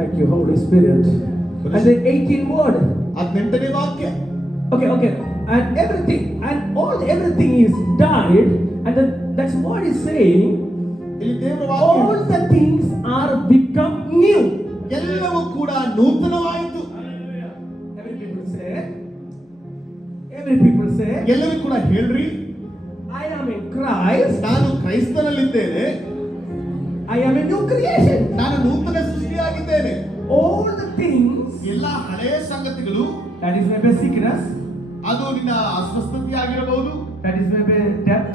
Thank you, Holy Spirit. And the 18th word. 18ನೇ ವಾಕ್ಯ. Okay. And everything is died. And that's what is saying. ಇಲ್ಲಿ ದೇವರ ವಾಕ್ಯ. All the things are become new. ಎಲ್ಲವೂ ಕೂಡ ನೂತನವಾಯಿತು. Every people say. ಎಲ್ಲರೂ ಕೂಡ ಹೇಳ್ರಿ. I am in Christ. ನಾನು ಕ್ರೈಸ್ತನಲ್ಲಿದ್ದೇನೆ. I am a new creation. ನಾನು ನೂತನ ಸೃಷ್ಟಿಯಾಗಿದ್ದೇನೆ. All the things. ಎಲ್ಲ ಹಳೆಯ ಸಂಗತಿಗಳು. That is maybe sickness. ಅದು ನಿನ್ನ ಅಸ್ವಸ್ಥತೆ ಆಗಿರಬಹುದು. That is maybe debt.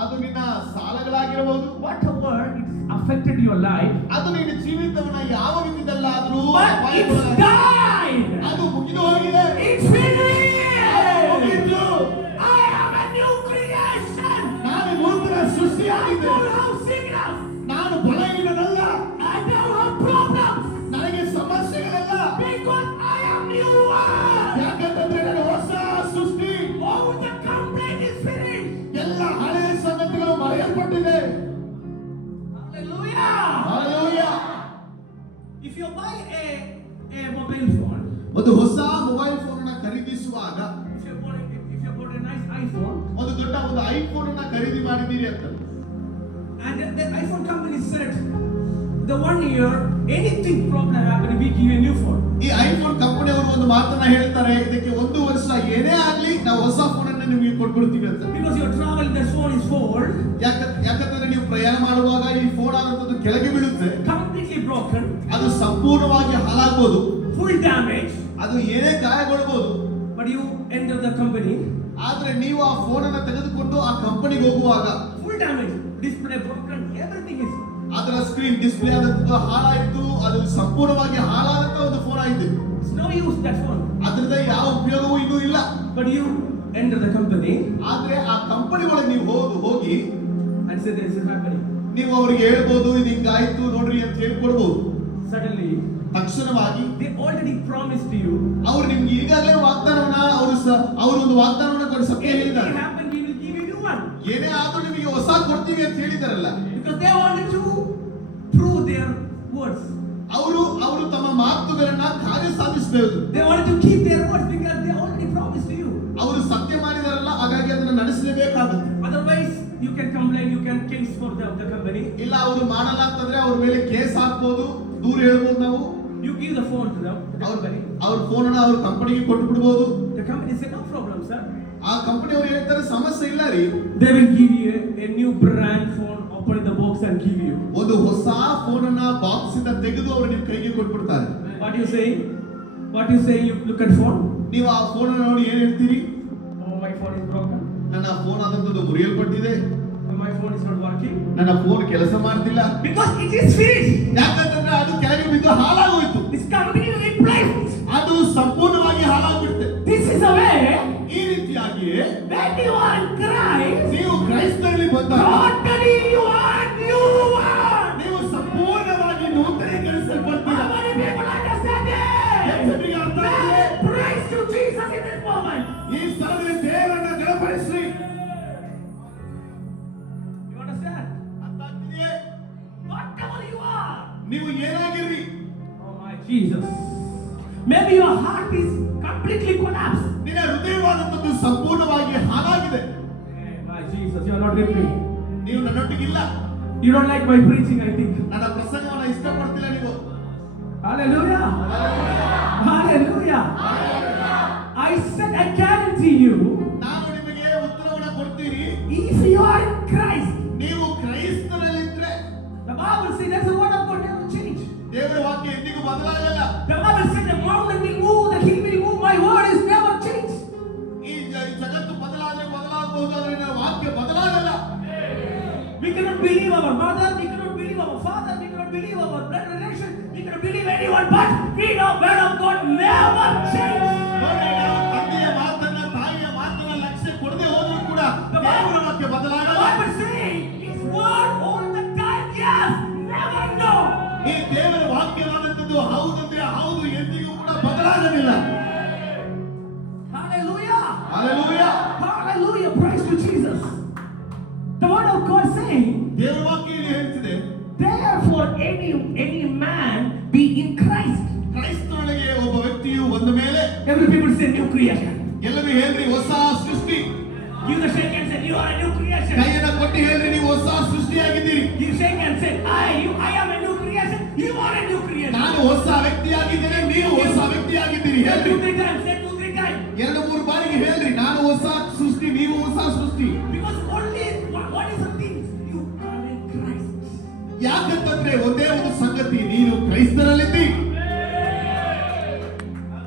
ಅದು ನಿನ್ನ ಸಾಲಗಳಾಗಿರಬಹುದು. Whatever it affected your life. ಅದು ನಿನ್ನ ಜೀವಿತವನ್ನ ಯಾವ ರೀತಿಯಲ್ಲಾದರೂ ಅದು ಮುಗಿದು ಹೋಗಿದೆ. It's finished. ಮುಗಿದು. I am a new creation. ನಾನು ನೂತನ ಸೃಷ್ಟಿಯಾಗಿದ್ದೇನೆ. ನಾನು ಬಲಹೀನನಲ್ಲ. I don't have problems. ನನಗೆ ಸಮಸ್ಯೆಗಳಿಲ್ಲ. Because I am new one. ಯಾಕಂತಂದ್ರೆ ನಾನು ಹೊಸ ಸೃಷ್ಟಿ. All the complaint is finished. ಎಲ್ಲ ಹಳೆಯ ಸಂಗತಿಗಳು ಮರೆಯಲ್ಪಟ್ಟಿದೆ. Hallelujah. Hallelujah. If you buy a mobile phone, ಒಂದು ಹೊಸ ಮೊಬೈಲ್ ಫೋನ್ ಅನ್ನು ಖರೀದಿಸುವಾಗ, if you bought a nice iPhone, ಒಂದು ದೊಡ್ಡ ಒಂದು ಐಫೋನ್ ಅನ್ನು ಖರೀದಿ ಮಾಡಿದ್ದೀರಿ ಅಂತ, and the iPhone company said, the 1 year anything problem happen, we give you a new phone. ಈ ಐಫೋನ್ ಕಂಪನಿ ಅವರು ಒಂದು ಮಾತನ್ನ ಹೇಳ್ತಾರೆ, ಇದಕ್ಕೆ 1 ವರ್ಷ ಏನೇ ಆಗ್ಲಿ ನಾವು ಹೊಸ ಫೋನ್ ಅನ್ನು ನಿಮಗೆ ಕೊಟ್ಬಿಡ್ತೀವಿ ಅಂತ. Because your travel, the phone is fold. ಯಾಕಂದ್ರೆ ನೀವು ಪ್ರಯಾಣ ಮಾಡುವಾಗ ಈ ಫೋನ್ ಅನ್ನೋದು ಕೆಳಗೆ ಬೀಳುತ್ತೆ. Completely broken. ಅದು ಸಂಪೂರ್ಣವಾಗಿ ಹಾಳಾಗಬಹುದು. Full damage. ಅದು ಏನೇ ಗಾಯಗೊಳ್ಳಬಹುದು. But you enter the company. ಆದ್ರೆ ನೀವು ಆ ಫೋನ್ ಅನ್ನು ತೆಗೆದುಕೊಂಡು ಆ ಕಂಪನಿಗೆ ಹೋಗುವಾಗ Full damage. Display broken. Everything is. ಅದರ ಸ್ಕ್ರೀನ್ ಡಿಸ್ಪ್ಲೇ ಆದಂತ ಹಾಳಾಯಿತು. ಅದು ಸಂಪೂರ್ಣವಾಗಿ ಹಾಳಾದಂತ ಒಂದು ಫೋನ್ ಆಯಿತು. It's no use that phone. ಅದರಿಂದ ಯಾವ ಉಪಯೋಗವೂ ಇನ್ನೂ ಇಲ್ಲ. But you enter the company. ಆದ್ರೆ ಆ ಕಂಪನಿ ಒಳಗೆ ನೀವು ಹೋಗಿ and say this is happening. ನೀವು ಅವರಿಗೆ ಹೇಳ್ಬೋದು ಇದು ಹಿಂಗಾಯ್ತು ನೋಡ್ರಿ ಅಂತ ಹೇಳ್ಕೊಡ್ಬೋದು. Suddenly ತಕ್ಷಣವಾಗಿ they already promised you. ಅವರು ನಿಮ್ಗೆ ಈಗಾಗಲೇ ವಾಗ್ದಾನವನ್ನ ಅವರು ಒಂದು ವಾಗ್ದಾನವನ್ನ ಕೊಡಿ ಸತ್ಯ ಹೇಳಿದ್ದಾರೆ. Anything happen, we will give you new one. ಏನೇ ಆದ್ರೂ ನಿಮಗೆ ಹೊಸ ಕೊಡ್ತೀವಿ ಅಂತ ಹೇಳಿದಾರಲ್ಲ. Because they wanted to prove their words. ಅವರು ತಮ್ಮ ಮಾತುಗಳನ್ನ ಕಾರ್ಯ ಸಾಧಿಸಬೇಕು. They wanted to keep their words because they already promised to you. ಅವರು ಸತ್ಯ ಮಾಡಿದಾರಲ್ಲ, ಹಾಗಾಗಿ ಅದನ್ನ ನಡೆಸಲೇಬೇಕಾಗುತ್ತೆ. Otherwise you can complain, you can case for the company. ಇಲ್ಲ ಅವರು ಮಾಡಲ್ಲ ಅಂತಂದ್ರೆ ಅವ್ರ ಮೇಲೆ ಕೇಸ್ ಹಾಕ್ಬೋದು, ದೂರ ಹೇಳ್ಬೋದು ನಾವು. You give the phone to them. ಅವ್ರ ಫೋನ್ ಅನ್ನ ಅವ್ರ ಕಂಪನಿಗೆ ಕೊಟ್ಟು ಬಿಡಬಹುದು. The company said no problem sir. ಆ ಕಂಪನಿ ಅವರು ಹೇಳ್ತಾರೆ ಸಮಸ್ಯೆ ಇಲ್ಲ ರೀ. They will give you a new brand phone, open the box and give you. ಒಂದು ಹೊಸ ಫೋನ್ ಅನ್ನ ಬಾಕ್ಸ್ ಇಂದ ತೆಗೆದು ಅವರು ನಿಮ್ಮ ಕೈಗೆ ಕೊಟ್ಬಿಡ್ತಾರೆ. What you say? You look at phone. ನೀವು ಆ ಫೋನ್ ಅನ್ನು ನೋಡಿ ಏನು ಹೇಳ್ತೀರಿ? Oh, my phone is broken. ನನ್ನ ಫೋನ್ ಆದಂತದ್ದು ಮುರಿಯಲ್ಪಟ್ಟಿದೆ. My phone is not working. ನನ್ನ ಫೋನ್ ಕೆಲಸ ಮಾಡ್ತಿಲ್ಲ. Because it is finished. ಯಾಕಂತಂದ್ರೆ ಅದು ಕೆಳಗೆ ಬಿದ್ದು ಹಾಳಾಗೋಯ್ತು. This company will replace. ಅದು ಸಂಪೂರ್ಣವಾಗಿ ಹಾಳಾಗ್ಬಿಡುತ್ತೆ. This is the way. ಈ ರೀತಿಯಾಗಿ When you are in Christ, ನೀವು ಕ್ರೈಸ್ತರಲ್ಲಿ ಬಂದಾಗ totally you are new one. ನೀವು ಸಂಪೂರ್ಣವಾಗಿ ನೂತನೀಕರಿಸಲ್ಪಡ್ತೀರಾ. How many people understand it? ಜನರಿಗೆ ಅರ್ಥ ಆಗಿದೆ? Praise to Jesus in this moment. ಈ ಸ್ಥಳದಲ್ಲಿ ದೇವರನ್ನ ಗಣಪಡಿಸ್ರಿ. You understand? ಅರ್ಥ ಆಗ್ತಿದೆಯೇ? Whatever you are. ನೀವು ಏನಾಗಿರ್ರಿ? Oh my Jesus. Maybe your heart is completely collapsed. ನಿನ್ನ ಹೃದಯವಾದಂತದ್ದು ಸಂಪೂರ್ಣವಾಗಿ ಹಾಳಾಗಿದೆ. Hey, my Jesus, you are not with me. ನೀವು ನನ್ನೊಟ್ಟಿಗಿಲ್ಲ. You don't like my preaching, I think. ನನ್ನ ಪ್ರಸಂಗವನ್ನು ಇಷ್ಟಪಡ್ತಿಲ್ಲ ನೀವು. Hallelujah. Hallelujah. I said, I guarantee you. ನಾನು ನಿಮಗೆ ಉತ್ತರವನ್ನು ಕೊಡ್ತೀನಿ. If you are in Christ, ನೀವು ಕ್ರೈಸ್ತನಲ್ಲಿದ್ರೆ, the Bible says that's the word of God never change. ದೇವರ ವಾಕ್ಯ ಎಂದಿಗೂ ಬದಲಾಗಲ್ಲ. The Bible says the mountain will move, the hill will move, my word is never changed. ಈ ಜಗತ್ತು ಬದಲಾಗಬಹುದು, ಆದರೆ ನನ್ನ ವಾಕ್ಯ ಬದಲಾಗಲ್ಲ. We cannot believe our mother, we cannot believe our father, we cannot believe our blood relation, we cannot believe anyone, but we know word of God never change. ನೋಡಿ, ನಾವು ತಂದೆಯ ಮಾತನ್ನ, ತಾಯಿಯ ಮಾತನ್ನ ಲಕ್ಷ್ಯ ಕೊಡದೆ ಹೋದರೂ ಕೂಡ ದೇವರ ವಾಕ್ಯ ಬದಲಾಗಲ್ಲ. The Bible says His word all the time, yes, never no. ಈ ದೇವರ ವಾಕ್ಯವಾದಂತದ್ದು ಹೌದಂದ್ರೆ ಹೌದು, ಎಂದಿಗೂ ಕೂಡ ಬದಲಾಗಲಿಲ್ಲ. Hallelujah. Hallelujah. Hallelujah. Praise to Jesus. The word of God saying, ದೇವರ ವಾಕ್ಯ ಹೇಳ್ತಿದೆ, therefore any man be in Christ. creation. ಎಲ್ಲರೂ ಹೇಳ್ರಿ ಹೊಸ ಸೃಷ್ಟಿ. Give the shake and say, you are a new creation. ಕೈಯನ್ನ ಕೊಟ್ಟು ಹೇಳ್ರಿ ನೀವು ಹೊಸ ಸೃಷ್ಟಿಯಾಗಿದ್ದೀರಿ. Give shake and say, I am a new creation. You are a new creation. ನಾನು ಹೊಸ ವ್ಯಕ್ತಿಯಾಗಿದ್ದೇನೆ, ನೀವು ಹೊಸ ವ್ಯಕ್ತಿಯಾಗಿದ್ದೀರಿ. Say ಹೇಳ್ರಿ 2-3 times. Say 2-3 times. 2-3 ಬಾರಿಗೆ ಹೇಳ್ರಿ ನಾನು ಹೊಸ ಸೃಷ್ಟಿ, ನೀವು ಹೊಸ ಸೃಷ್ಟಿ. Because only what is the thing? You are in Christ. ಯಾಕಂತಂದ್ರೆ ಒಂದೇ ಒಂದು ಸಂಗತಿ, ನೀನು ಕ್ರೈಸ್ತರಲ್ಲಿದ್ದಿ.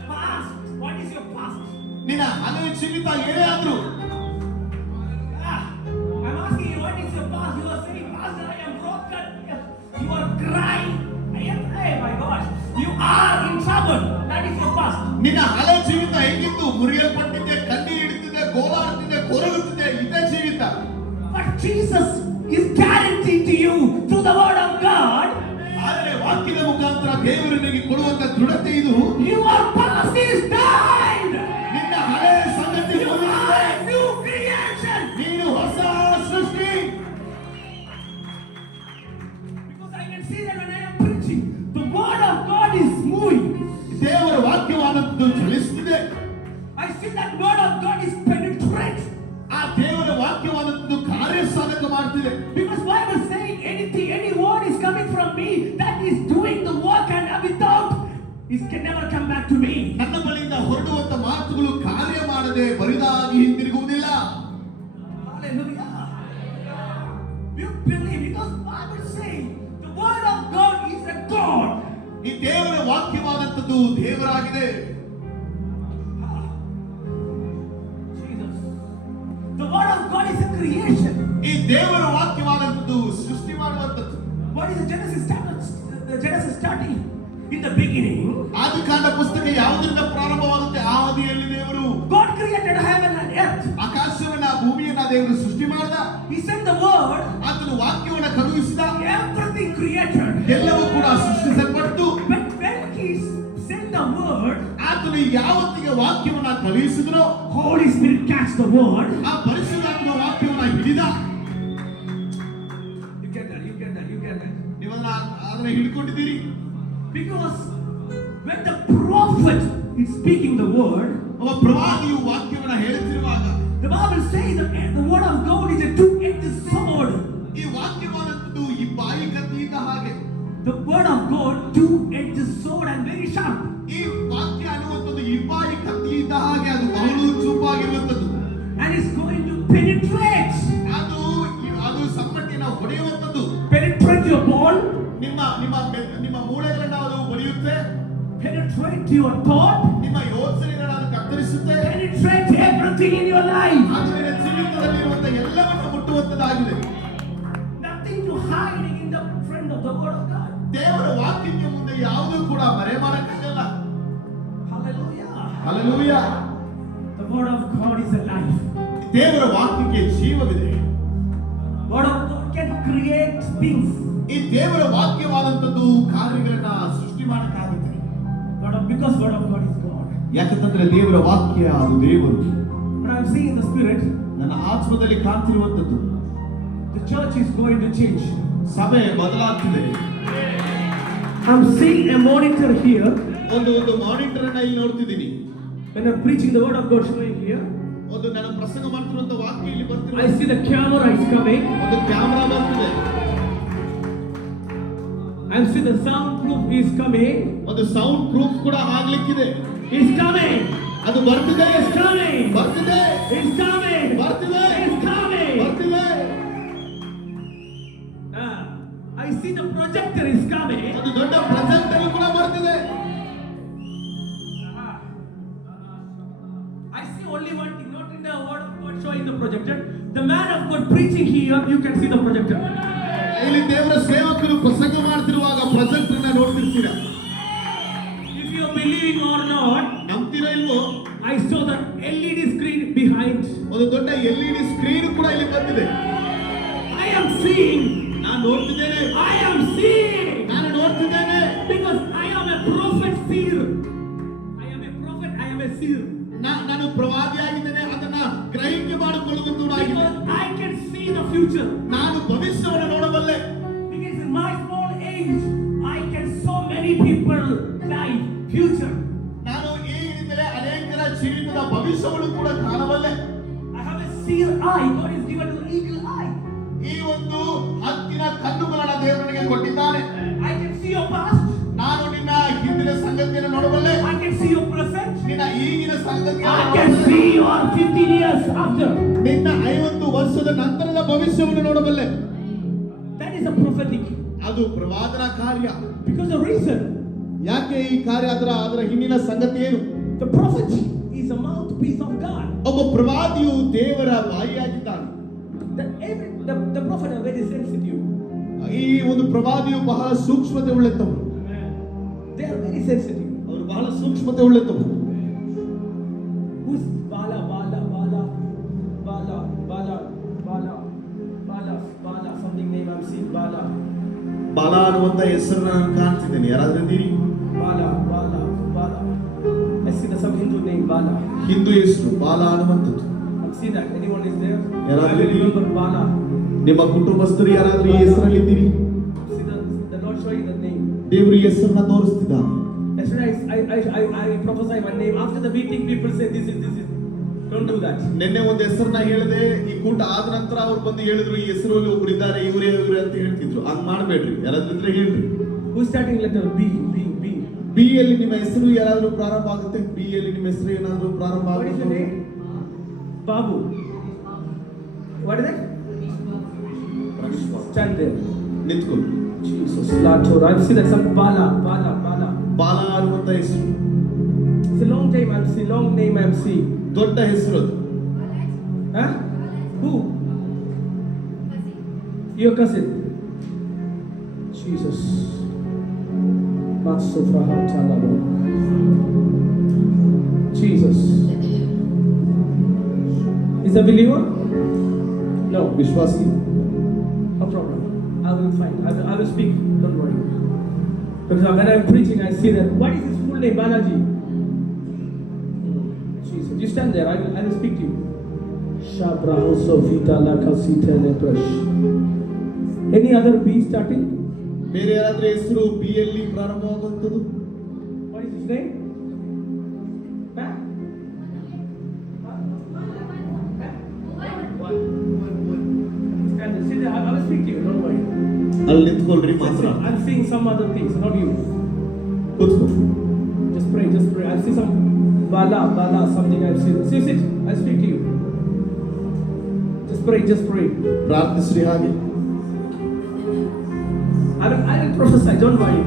Past. What is your past? ನಿನ್ನ ಹಳೆಯ ಜೀವಿತ ಏನೇ ಆದ್ರೂ, I'm asking you, what is your past? You are saying, Pastor, I am broken. You are crying. Hey, my God. You are in trouble. That is your past. ನಿನ್ನ ಹಳೆ ಜೀವಿತ ಹೇಗಿತ್ತು? ಮುರಿಯಲ್ಪಟ್ಟಿದ್ದೆ, ಕಣ್ಣೀರು ಇಡುತ್ತಿದ್ದೆ, ಗೋಳಾಡುತ್ತಿದ್ದೆ, ಕೊರಗುತ್ತಿದ್ದೆ, ಇದೇ ಜೀವಿತ. But Jesus is guaranteed to you through the word of God. ಆದರೆ ವಾಕ್ಯದ ಮುಖಾಂತರ ದೇವರು ನಿನಗೆ ಕೊಡುವಂತ ದೃಢತೆ ಇದು. Your past is died. ನಿನ್ನ ಹಳೆ ಸಂಗತಿ You ಮುಗಿದಿದೆ. are a new creation. ನೀನು ಹೊಸ ಸೃಷ್ಟಿ. Because I can see that when I am preaching, the word of God is moving. ದೇವರ ವಾಕ್ಯವಾದದ್ದು ಚಲಿಸುತ್ತಿದೆ. I see that word of God is penetrate. ಆ ದೇವರ ವಾಕ್ಯವಾದದ್ದು ಕಾರ್ಯ ಸಾಧಕ ಮಾಡ್ತಿದೆ. Because Bible saying anything, any word is coming from me that is doing the work, and without it can never come back to me. ನನ್ನ ಬಳಿಯಿಂದ ಹೊರಡುವಂತ ಮಾತುಗಳು ಕಾರ್ಯ ಮಾಡದೆ ಬರಿದಾಗಿ ಹಿಂದಿರುಗುವುದಿಲ್ಲ. Hallelujah. You believe because Bible saying the word of God is a God. ಈ ದೇವರ ವಾಕ್ಯವಾದಂತದ್ದು ದೇವರಾಗಿದೆ. Jesus. The word of God is a creation. ಈ ದೇವರ ವಾಕ್ಯವಾದಂತದ್ದು ಸೃಷ್ಟಿ ಮಾಡುವಂತದ್ದು. What is the Genesis starting? In the beginning, ಆದಿಕಾಂಡ ಪುಸ್ತಕ ಯಾವುದರಿಂದ ಪ್ರಾರಂಭವಾಗುತ್ತೆ? ಆದಿಯಲ್ಲಿ ದೇವರು God created heaven and earth. ಆಕಾಶವನ್ನ ಭೂಮಿಯನ್ನ ದೇವರು ಸೃಷ್ಟಿ ಮಾಡಿದ. He sent the word. ಆತನು ವಾಕ್ಯವನ್ನ ಕಳುಹಿಸಿದ. Everything created. ಎಲ್ಲವೂ ಕೂಡ ಸೃಷ್ಟಿಸಲ್ಪಟ್ಟು. But when he sent the word, ಆತನು ಯಾವತ್ತಿಗೆ ವಾಕ್ಯವನ್ನ ಕಳುಹಿಸಿದನೋ, Holy Spirit catch the word. ಆ ಪರಿಶುದ್ಧಾತ್ಮ ವಾಕ್ಯವನ್ನ ಹಿಡಿದ. You get that. ನೀವು ಅದನ್ನ ಹಿಡ್ಕೊಂಡಿದ್ದೀರಿ. Because when the prophet is speaking the word, ಒಬ್ಬ ಪ್ರವಾದಿಯು ವಾಕ್ಯವನ್ನ ಹೇಳುತ್ತಿರುವಾಗ, the Bible says that the word of God is a two-edged sword. ಈ ವಾಕ್ಯವಾದಂತದ್ದು ಈ ಬಾಯಿ ಕತ್ತಿಯಿಂದ ಹಾಗೆ. The word of God, two-edged sword and very sharp. ಈ ವಾಕ್ಯ ಅನ್ನುವಂಥದ್ದು ಈ ಬಾಯಿ ಕತ್ತಿಯಿಂದ ಹಾಗೆ, ಅದು ಬಹಳ ಚೂಪಾಗಿರುವಂತದ್ದು. And it's going to penetrate. ಅದು ಸಮ್ಮಟ್ಟಿನ ಹೊಡೆಯುವಂತದ್ದು. Penetrate your bone. ನಿಮ್ಮ ಮೂಳೆಗಳನ್ನ ಅದು ಹೊಡೆಯುತ್ತೆ. Penetrate your thought. ನಿಮ್ಮ ಯೋಚನೆಗಳನ್ನ ಅದು ಕತ್ತರಿಸುತ್ತೆ. Penetrate everything in your life. ಅದು ನಿನ್ನ ಜೀವಿತದಲ್ಲಿರುವಂತ ಎಲ್ಲವನ್ನು ಮುಟ್ಟುವಂತದ್ದಾಗಿದೆ. Nothing to hide in the front of the word of God. ದೇವರ ವಾಕ್ಯಕ್ಕೆ ಮುಂದೆ ಯಾವುದೂ ಕೂಡ ಮರೆಮಾಡಕ್ಕಾಗಲ್ಲ. Hallelujah. Hallelujah. The word of God is alive. ದೇವರ ವಾಕ್ಯಕ್ಕೆ ಜೀವವಿದೆ. Word of God can create things. ಈ ದೇವರ ವಾಕ್ಯವಾದಂತದ್ದು ಕಾರ್ಯಗಳನ್ನ ಸೃಷ್ಟಿ ಮಾಡಕ್ಕಾಗುತ್ತೆ. Because word of God is God. ಯಾಕಂತಂದ್ರೆ ದೇವರ ವಾಕ್ಯ ಅದು ದೇವರು. But I'm seeing in the spirit, ನನ್ನ ಆತ್ಮದಲ್ಲಿ ಕಾಣ್ತಿರುವಂತದ್ದು, the church is going to change. ಸಭೆ ಬದಲಾಗ್ತಿದೆ. I'm seeing a monitor here. ಒಂದು ಮಾನಿಟರ್ ಅನ್ನ ಇಲ್ಲಿ ನೋಡ್ತಿದ್ದೀನಿ. When I'm preaching the word of God showing here, ಒಂದು ನಾನು ಪ್ರಸಂಗ ಮಾಡ್ತಿರುವಂತ ವಾಕ್ಯ ಇಲ್ಲಿ ಬರ್ತಿದೆ. I see the camera is coming. ಒಂದು ಕ್ಯಾಮೆರಾ ಬರ್ತಿದೆ. I see the soundproof is coming. ಒಂದು ಸೌಂಡ್ ಪ್ರೂಫ್ ಕೂಡ ಆಗ್ಲಿಕ್ಕಿದೆ. It's coming. ಅದು ಬರ್ತಿದೆ. It's coming. ಬರ್ತಿದೆ. It's coming. ಬರ್ತಿದೆ. It's coming. ಬರ್ತಿದೆ. I see the projector is coming. ಒಂದು ದೊಡ್ಡ ಪ್ರೊಜೆಕ್ಟರ್ ಕೂಡ ಬರ್ತಿದೆ. I see only one thing, not in the word of God showing the projector. The man of God preaching here, you can see the projector. ಇಲ್ಲಿ ದೇವರ ಸೇವಕರು ಪ್ರಸಂಗ ಮಾಡ್ತಿರುವಾಗ ಪ್ರೊಜೆಕ್ಟರ್ ಅನ್ನ ನೋಡ್ತಿರ್ತೀರಾ. If you are believing or not, ನಂಬ್ತೀರಾ ಇಲ್ವೋ? I saw the LED screen behind. ಒಂದು ದೊಡ್ಡ LED ಸ್ಕ್ರೀನ್ ಕೂಡ ಇಲ್ಲಿ ಬಂದಿದೆ. I am seeing. ನಾನು ನೋಡ್ತಿದ್ದೇನೆ. I am seeing. ನಾನು ನೋಡ್ತಿದ್ದೇನೆ. Because I am a prophet seer. I am a prophet, I am a seer. ನಾನು ಪ್ರವಾದಿಯಾಗಿದ್ದೇನೆ, ಅದನ್ನ ಗ್ರಹಿಕೆ ಮಾಡಿಕೊಳ್ಳುವಂತವನಾಗಿದ್ದೇನೆ. Because I can see the future. ನಾನು ಭವಿಷ್ಯವನ್ನು ನೋಡಬಲ್ಲೆ. Because in my small age, I can so many people die future. ನಾನು ಈಗಿನಿಂದಲೇ ಅನೇಕರ ಜೀವಿತದ ಭವಿಷ್ಯವನ್ನು ಕೂಡ ಕಾಣಬಲ್ಲೆ. I have a seer eye. God is given an eagle eye. ಈ ಒಂದು ಹಕ್ಕಿನ ಕಣ್ಣುಗಳನ್ನ ದೇವರು ನನಗೆ ಕೊಟ್ಟಿದ್ದಾನೆ. I can see your past. ನಾನು ನಿನ್ನ ಹಿಂದಿನ ಸಂಗತಿಯನ್ನು ನೋಡಬಲ್ಲೆ. I can see your present. ನಿನ್ನ ಈಗಿನ ಸಂಗತಿಯನ್ನು I can see your 15 years after. ನಿನ್ನ 50 ವರ್ಷದ ನಂತರದ ಭವಿಷ್ಯವನ್ನು ನೋಡಬಲ್ಲೆ. That is a prophetic. ಅದು ಪ್ರವಾದನಾ ಕಾರ್ಯ. Because the reason, ಯಾಕೆ ಈ ಕಾರ್ಯ ಅದರ ಹಿಂದಿನ ಸಂಗತಿ ಏನು? the prophet is a mouthpiece of God. ಒಬ್ಬ ಪ್ರವಾದಿಯು ದೇವರ ಬಾಯಿಯಾಗಿದ್ದಾನೆ. The prophet are very sensitive. ಈ ಒಂದು ಪ್ರವಾದಿಯು ಬಹಳ ಸೂಕ್ಷ್ಮತೆ ಉಳ್ಳಂತವರು. They are very sensitive. ಅವರು ಬಹಳ ಸೂಕ್ಷ್ಮತೆ ಉಳ್ಳಂತವರು. Who's Bala, Bala, Bala, Bala, Bala, Bala, Bala, Bala, something name I'm seeing, Bala. ಬಾಲ ಅನ್ನುವಂತ ಹೆಸರನ್ನ ನಾನು ಕಾಣ್ತಿದ್ದೇನೆ. ಯಾರಾದ್ರೂ ಇದ್ದೀರಿ? Bala, Bala, Bala. I see some Hindu name, Bala. Hindu ಹೆಸರು ಬಾಲ ಅನ್ನುವಂಥದ್ದು. I see that. Anyone is there? ಯಾರಾದ್ರೂ I remember Bala. ನಿಮ್ಮ ಕುಟುಂಬಸ್ಥರು ಯಾರಾದ್ರೂ ಈ ಹೆಸರಲ್ಲಿ ಇದ್ದೀರಿ? See the Lord showing the name. ದೇವರು ಈ ಹೆಸರನ್ನ ತೋರಿಸ್ತಿದ್ದಾನೆ. Yesterday I prophesy my name. After the meeting, people say this is. Don't do that. ನಿನ್ನೆ ಒಂದು ಹೆಸರನ್ನ ಹೇಳಿದೆ. ಈ ಕೂಟ ಆದ ನಂತರ ಅವ್ರು ಬಂದು ಹೇಳಿದ್ರು ಈ ಹೆಸರಲ್ಲಿ ಒಬ್ರು ಇದ್ದಾರೆ ಇವರೇ ಅಂತ ಹೇಳ್ತಿದ್ರು. ಹಂಗ್ ಮಾಡ್ಬೇಡ್ರಿ. ಯಾರಾದ್ರೂ ಇದ್ರೆ ಹೇಳ್ರಿ. Who's starting letter B? B ಯಲ್ಲಿ ನಿಮ್ಮ ಹೆಸರು ಯಾರಾದ್ರೂ ಪ್ರಾರಂಭ ಆಗುತ್ತೆ? ಬಿ ಯಲ್ಲಿ ನಿಮ್ಮ ಹೆಸರು ಏನಾದ್ರೂ ಪ್ರಾರಂಭ What is your ಆಗುತ್ತೆ? name? Babu. What is that? Stand there. ನಿಂತ್ಕೊಳ್ಳಿ. Jesus, Lator. I've seen that some Bala. ಬಾಲ ಅನ್ನುವಂತ ಹೆಸರು. It's a long name I'm seeing. ದೊಡ್ಡ ಹೆಸರು ಅದು. Huh? Who? Your cousin. Jesus. Jesus. Is a believer? No. ವಿಶ್ವಾಸಿ. No problem. I will find. I will speak. Don't worry. Because when I'm preaching, I see that. What is his full name? Balaji. Jesus. You stand there. I will speak to you. Shabraho Sofita Lakasita Lepresh. Any other B starting? ಬೇರೆ ಯಾರಾದ್ರೂ ಹೆಸರು ಬಿ ಯಲ್ಲಿ ಪ್ರಾರಂಭವಾಗುವಂಥದ್ದು? What is his name? Huh? Stand there. Sit there. I will speak to you. Don't worry. ಅಲ್ಲಿ ನಿಂತ್ಕೊಳ್ರಿ ಮಾತ್ರ. I'm seeing some other things, not you. ಕೂತ್ಕೊ. Just pray. I see some Bala, something I've seen. Sit. I speak to you. Just pray. ಪ್ರಾರ್ಥಿಸ್ರಿ ಹಾಗೆ. I will prophesy. Don't worry.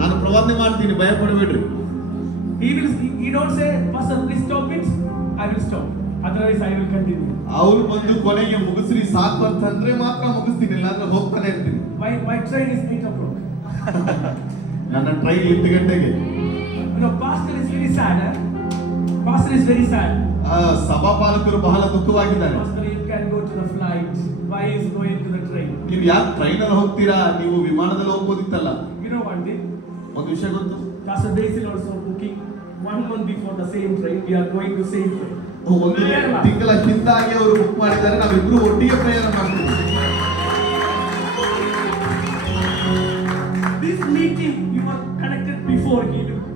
ನಾನು ಪ್ರವಾದನೆ ಮಾಡ್ತೀನಿ, ಭಯ ಪಡಬೇಡ್ರಿ. He don't say, Pastor, please stop it. I will stop. Otherwise, I will continue. ಅವ್ರು ಬಂದು ಕೊನೆಗೆ ಮುಗಿಸ್ರಿ ಸಾಕು ಅಂತಂದ್ರೆ ಮಾತ್ರ ಮುಗಿಸ್ತೀನಿ, ಇಲ್ಲಾಂದ್ರೆ ಹೋಗ್ತಾನೆ ಇರ್ತೀನಿ. My train is 8 o'clock. ನನ್ನ ಟ್ರೈನ್ 8 ಗಂಟೆಗೆ. Pastor is very sad. Pastor is very sad. ಸಭಾಪಾಲಕರು ಬಹಳ ದುಃಖವಾಗಿದ್ದಾರೆ. Pastor, you can go to the flight. Why is going to the train? ನೀವು ಯಾಕೆ ಟ್ರೈನ್ ಅಲ್ಲಿ ಹೋಗ್ತೀರಾ? ನೀವು ವಿಮಾನದಲ್ಲಿ ಹೋಗ್ಬೋದಿತ್ತಲ್ಲ. You know one thing? ಒಂದು ವಿಷಯ ಗೊತ್ತು. Pastor Basil also booking 1 month before the same train. We are going to same train. ಒಂದು ತಿಂಗಳ ಹಿಂದಾಗಿ ಅವರು ಬುಕ್ ಮಾಡಿದ್ದಾರೆ, ನಾವಿಬ್ರು ಒಟ್ಟಿಗೆ ಪ್ರಯಾಣ ಮಾಡ್ತೀವಿ. This meeting you were connected before.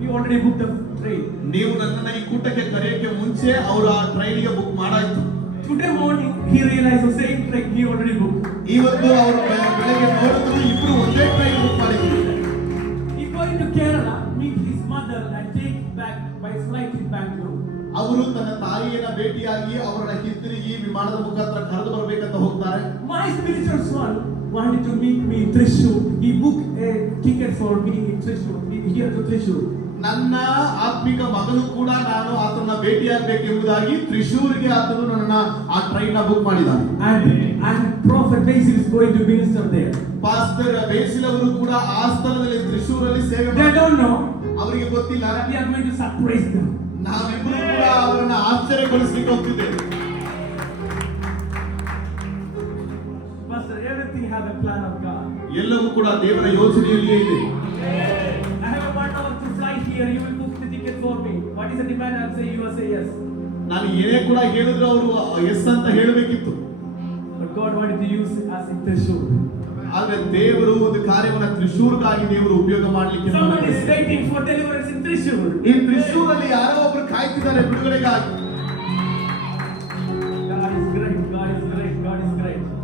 You already booked the train. ನೀವು ನನ್ನನ್ನ ಈ ಕೂಟಕ್ಕೆ ಕರೆಯಕ್ಕೆ ಮುಂಚೆ ಅವರು ಆ ಟ್ರೈನ್ಗೆ ಬುಕ್ ಮಾಡಾಯ್ತು. Today morning he realized the same train he already booked. ಇವತ್ತು ಅವರು ಬೆಳಗ್ಗೆ ನೋಡಿದ್ರು ಇಬ್ರು ಒಂದೇ ಟ್ರೈನ್ ಬುಕ್ ಮಾಡಿದ್ರು. He going to Kerala, meet his mother and take back by flight in Bangalore. ಅವರು ತನ್ನ ತಾಯಿಯನ್ನ ಭೇಟಿಯಾಗಿ ಅವರನ್ನ ಹಿಂತಿರುಗಿ ವಿಮಾನದ ಮುಖಾಂತರ ಕರೆದು ಬರಬೇಕಂತ ಹೋಗ್ತಾರೆ. My spiritual son wanted to meet me in Thrissur. He booked a ticket for me in Thrissur, here to Thrissur. ನನ್ನ ಆತ್ಮಿಕ ಮಗನು ಕೂಡ ನಾನು ಆತನ ಭೇಟಿಯಾಗಬೇಕೆಂಬುದಾಗಿ ತ್ರಿಶೂರಿಗೆ ಆತನು ನನ್ನ ಆ ಟ್ರೈನ್ ನ ಬುಕ್ ಮಾಡಿದ್ದಾನೆ. And Prophet Basil is going to minister there. Pastor basil ಅವರು ಕೂಡ ಆ ಸ್ಥಳದಲ್ಲಿ ತ್ರಿಶೂರಲ್ಲಿ ಸೇವೆ They don't know. ಅವರಿಗೆ ಗೊತ್ತಿಲ್ಲ. We are going to surprise them. ನಾವಿಬ್ಬರು ಕೂಡ ಅವರನ್ನ ಆಶ್ಚರ್ಯಗೊಳಿಸಲಿಕ್ಕೆ ಹೋಗ್ತಿದ್ದೇವೆ. Pastor, everything has a plan of God. ಎಲ್ಲವೂ ಕೂಡ ದೇವರ ಯೋಜನೆಯಲ್ಲಿಯೇ ಇದೆ. I have a 1 hour to fly here. You will book the ticket for me. What is the demand? I'll say you will say yes. ನಾನು ಏನೇ ಕೂಡ ಹೇಳಿದ್ರು ಅವರು ಎಸ್ ಅಂತ ಹೇಳಬೇಕಿತ್ತು. But God wanted to use us in Thrissur. ಆದ್ರೆ ದೇವರು ಒಂದು ಕಾರ್ಯವನ್ನ ತ್ರಿಶೂರ್ಗಾಗಿ ದೇವರು ಉಪಯೋಗ ಮಾಡಲಿಕ್ಕೆ Somebody is waiting for deliverance in Thrissur. ಈ ತ್ರಿಶೂರಲ್ಲಿ ಯಾರೋ ಒಬ್ರು ಕಾಯ್ತಿದ್ದಾರೆ ಬಿಡುಗಡೆಗಾಗಿ.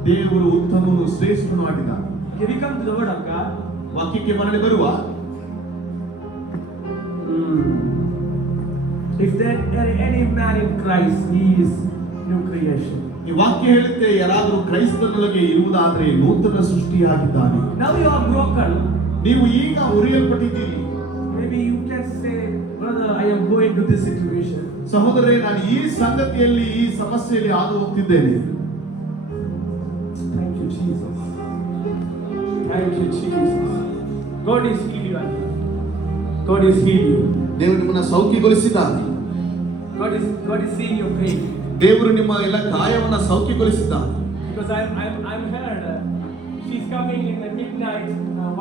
ದೇವರು ಉತ್ತಮನು ಶ್ರೇಷ್ಠನು ಆಗಿದ್ದಾನೆ. Can we come to the word of God? ವಾಕ್ಯಕ್ಕೆ ಮರಳಿ ಬರುವ. If there any man in Christ, he is new creation. ಈ ವಾಕ್ಯ ಹೇಳುತ್ತೆ, ಯಾರಾದರೂ ಕ್ರೈಸ್ತನೊಳಗೆ ಇರುವುದಾದರೆ ನೂತನ ಸೃಷ್ಟಿಯಾಗಿದ್ದಾನೆ. Now you are broken. ನೀವು ಈಗ ಉರಿಯಲ್ಪಟ್ಟಿದ್ದೀರಿ. Maybe you can say, brother, I am going to this situation. ಸಹೋದರರೇ, ನಾನು ಈ ಸಂಗತಿಯಲ್ಲಿ ಈ ಸಮಸ್ಯೆಯಲ್ಲಿ ಹಾದು ಹೋಗ್ತಿದ್ದೇನೆ. Thank you, Jesus. Thank you, Jesus. God is healing you. God is healing. ದೇವರು ನಿಮ್ಮನ್ನ ಸೌಖ್ಯಗೊಳಿಸಿದ್ದಾನೆ. God is seeing your pain. ದೇವರು ನಿಮ್ಮ ಎಲ್ಲ ಗಾಯವನ್ನ ಸೌಖ್ಯಗೊಳಿಸಿದ್ದಾನೆ. Because I'm heard she's coming in the midnight,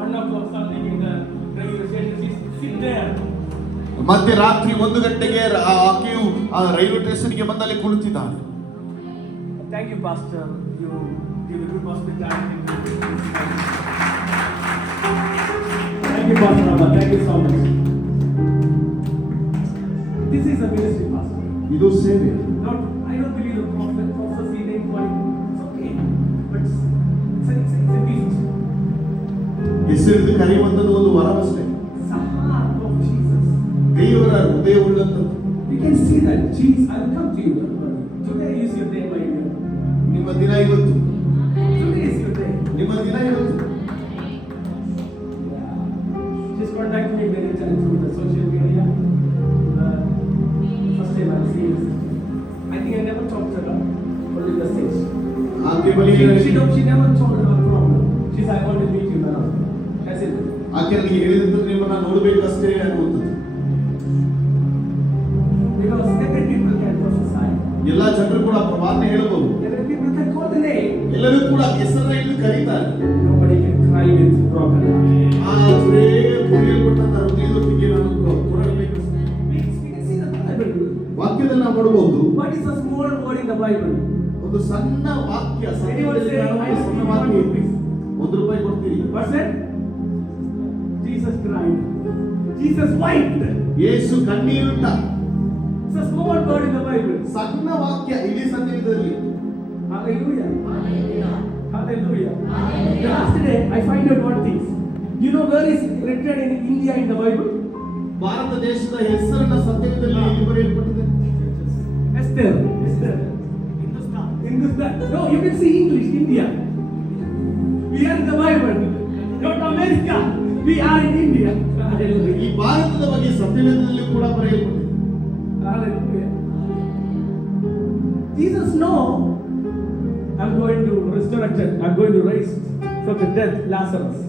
1 o'clock something in the railway station. She's sit there. ಮಧ್ಯರಾತ್ರಿ 1 ಗಂಟೆಗೆ ಆಕೆಯು ರೈಲ್ವೆ ಸ್ಟೇಷನ್ಗೆ ಬಂದಲ್ಲಿ ಕುಳಿತಿದ್ದಾಳೆ. Thank you, Pastor. You give a good hospitality. Thank you, Pastor Abba. Thank you so much. This is a ministry, Pastor. ಇದು ಸೇವೆ. I don't believe the prophecy name for it. It's okay. But it's a gift. ಹೆಸರಿದು ಕರೆಯುವಂಥದ್ದು ಒಂದು ವರವಷ್ಟೇ. It's a heart of Jesus. ದೇವರ ಹೃದಯವುಳ್ಳಂಥದ್ದು. You can see that. Jesus, I will come to you. Today is your day, my dear. ನಿಮ್ಮ ದಿನ ಇವತ್ತು. Today is your day. ನಿಮ್ಮ ದಿನ ಇವತ್ತು. Just contact me many times through the social media. First time I see this. I think I never talked to her, only the stage. ಆಕೆ ಬಳಿಗೆ She never told her problem. She said, I want to meet you, man. That's it. ಆಕೆ ನನಗೆ ಹೇಳಿದಂತೆ ನಿಮ್ಮನ್ನ ನೋಡಬೇಕಷ್ಟೇ ಅನ್ನುವಂಥದ್ದು. Because every people can prophesy. ಎಲ್ಲ ಜನರು ಕೂಡ ಪ್ರವಾದನೆ ಹೇಳಬಹುದು. Every people can call the name. ಎಲ್ಲರೂ ಕೂಡ ಹೆಸರನ್ನ ಹಿಡಿದು ಕರೀತಾರೆ. Nobody can cry with broken heart. ಆದ್ರೆ ಮುರಿಯಲ್ಪಟ್ಟಂತ ಹೃದಯದೊಂದಿಗೆ ನಾನು ಕೊರಗಬೇಕು. We can see the Bible. ವಾಕ್ಯದಲ್ಲಿ ನಾವು ನೋಡಬಹುದು. What is a small word in the Bible? ಒಂದು ಸಣ್ಣ ವಾಕ್ಯ, Anyone say, I ಸಣ್ಣ want ವಾಕ್ಯ. rupees. ₹1 ಕೊಡ್ತೀರಿ. What's that? Jesus cried. Jesus wiped. ಯೇಸು ಕಣ್ಣೀರುಂಟ. It's a small word in the Bible. ಸಣ್ಣ ವಾಕ್ಯ ಇಡೀ ಸಂದೇಶದಲ್ಲಿ. Hallelujah. Hallelujah. The last day I find out one thing. You know where is written in India in the Bible? Bharat ದೇಶದ ಹೆಸರನ್ನ ಸತ್ಯದಲ್ಲಿ ಎಲ್ಲಿ ಬರೆಯಲ್ಪಟ್ಟಿದೆ? Esther. Hindustan. No, you can see English, India. We are in the Bible. Not America. We are in India. Hallelujah. ಈ ಭಾರತದ ಬಗ್ಗೆ ಸತ್ಯವೇದದಲ್ಲಿ ಕೂಡ ಬರೆಯಲ್ಪಟ್ಟಿದೆ. Hallelujah. Jesus know I'm going to resurrect. I'm going to raise from the dead Lazarus.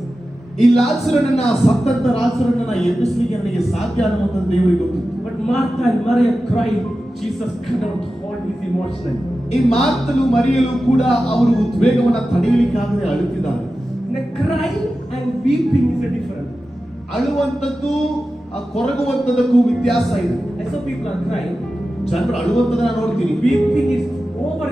ಈ ಲಾಜರನನ್ನ ಸತ್ತಂತ ಲಾಜರನನ್ನ ಎಬ್ಬಿಸಲಿಕ್ಕೆ ನನಗೆ ಸಾಧ್ಯ ಅನ್ನುವಂಥದ್ದು ದೇವರಿಗೆ ಗೊತ್ತು. But Martha and Maria cried. Jesus cannot hold his emotion. ಈ ಮಾರ್ತನು ಮರಿಯಲು ಕೂಡ ಅವರು ಉದ್ವೇಗವನ್ನ ತಡೆಯಲಿಕ್ಕಾಗದೆ ಅಳುತ್ತಿದ್ದಾರೆ. The cry and weeping is a different. ಅಳುವಂತದ್ದು ಕೊರಗುವಂತದಕ್ಕೂ ವ್ಯತ್ಯಾಸ ಇದೆ. I saw people are crying. ಜನರು ಅಳುವಂತದನ್ನ ನೋಡ್ತೀನಿ. Weeping is over.